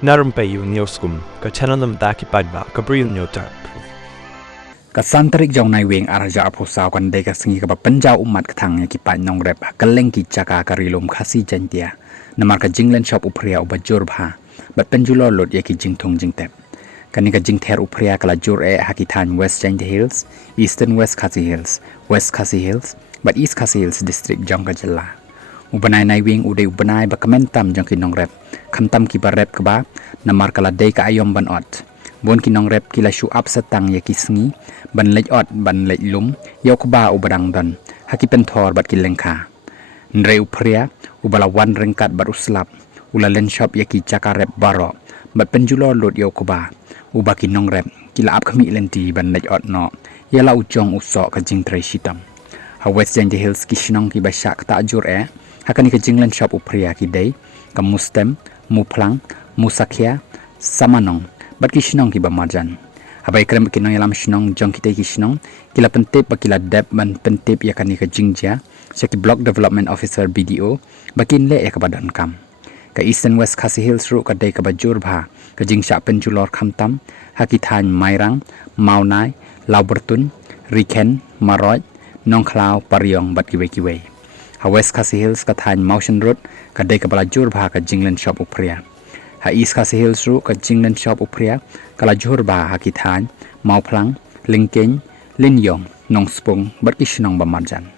narum pe yu nioskum ka chananam daki padba ka bril nyotar Kasantrik jong nai weng araja aposau kan deka sengi ka penjau umat ketang ki pa nong rep keleng ki caka karilum khasi jantia namar ka jinglen shop upria ubajur bha bat penjulo lot ya ki jingthong jingtep kani ka jingther upria kala jur hakitan West Giant Hills Eastern West Khasi Hills West Khasi Hills but East Khasi Hills district jong ka jela ubanai nai weng ude ubanai ba kamentam jong ki nong rep khamtam ki ba rep ka ba namar kala deka ayom ban ot bon kinong rep kila shu up setang ya kisngi ban lej ot ban lej lum yok ba ubadang dan haki penthor bat kilengkha nre upria ubala wan rengkat bat uslap ulalen shop ya ki caka rep baro bat penjulo lot yok ba uba kinong rep kila up khami lenti ban lej ot no yala uchong usok ka jing tre sitam ha West Giant Hills kishnong ki basha ta ajur hakani ka jinglen shop upria ki dei ka mustem muplang musakhya samanong bat kishnong ki bamarjan habai krem kinong yalam shnong jong kita kishnong kila pentip bakila dep ban pentip yakani ka jingja seki block development officer BDO bakin le ya kabadan kam ka Eastern West Khasi Hills ru ka dei ka bajur bha ka jingsha penjulor khamtam hakithan mairang maunai laubertun riken maroj nongklau paryong bat kiwe ha West Khasi Hills ka than mountain road ka dei ka balajur bha ka jinglen shop upria ha East Khasi Hills ru ka jinglen shop upria kala johor ba hakithan mauplang lingkeng linyong nong spung bat kishnong bamarjan